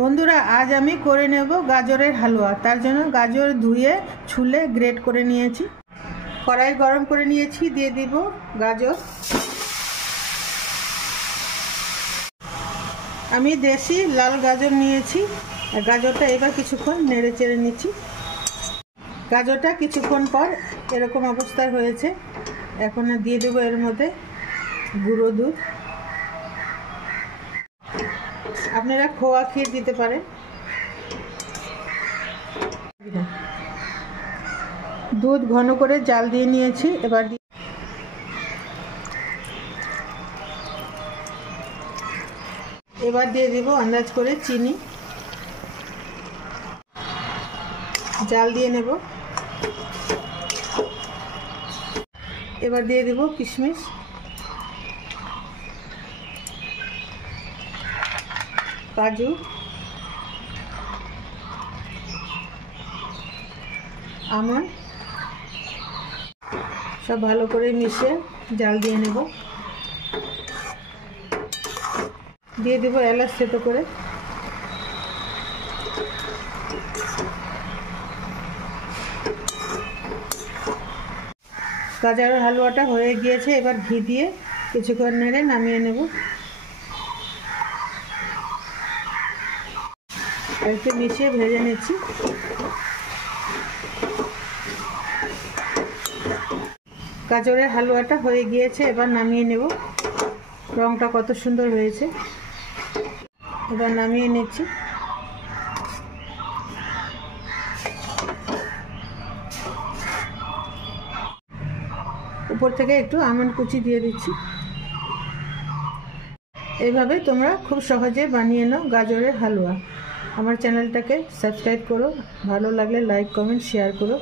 বন্ধুরা আজ আমি করে নেব গাজরের হালুয়া। তার জন্য গাজর ধুয়ে ছুলে গ্রেট করে নিয়েছি। কড়াই গরম করে নিয়েছি, দিয়ে দিব গাজর। আমি দেশি লাল গাজর নিয়েছি। গাজরটা এবার কিছুক্ষণ নেড়ে চেড়ে নিচ্ছি। গাজরটা কিছুক্ষণ পর এরকম অবস্থায় হয়েছে। এখন দিয়ে দেবো এর মধ্যে গুঁড়ো দুধ। আপনারা খোয়া ক্ষীর দিতে পারেন। দুধ ঘন করে জাল দিয়ে নিয়েছি। এবার দিয়ে দেব আন্দাজ করে চিনি। জাল দিয়ে নেব। এবার দিয়ে দেব কিশমিশ, কাজু, আমন্ড, সব ভালো করে মিশিয়ে জাল দিয়ে নেব। দিয়ে দেব এলাচ থেতো করে। গাজরের হালুয়াটা হয়ে গিয়েছে। এবার ঘি দিয়ে কিছুক্ষণ নেড়ে নামিয়ে নেব। একটু মিশিয়ে ভেজে নিচ্ছি। গাজরের হালুয়াটা হয়ে গিয়েছে, এবার নামিয়ে নেব। রংটা কত সুন্দর হয়েছে। এবার নামিয়ে নিচ্ছি। উপর থেকে একটু আমন্ড কুচি দিয়ে দিচ্ছি। এইভাবে তোমরা খুব সহজে বানিয়ে নাও গাজরের হালুয়া। আমার চ্যানেলটাকে সাবস্ক্রাইব করো, ভালো লাগলে লাইক, কমেন্ট, শেয়ার করো।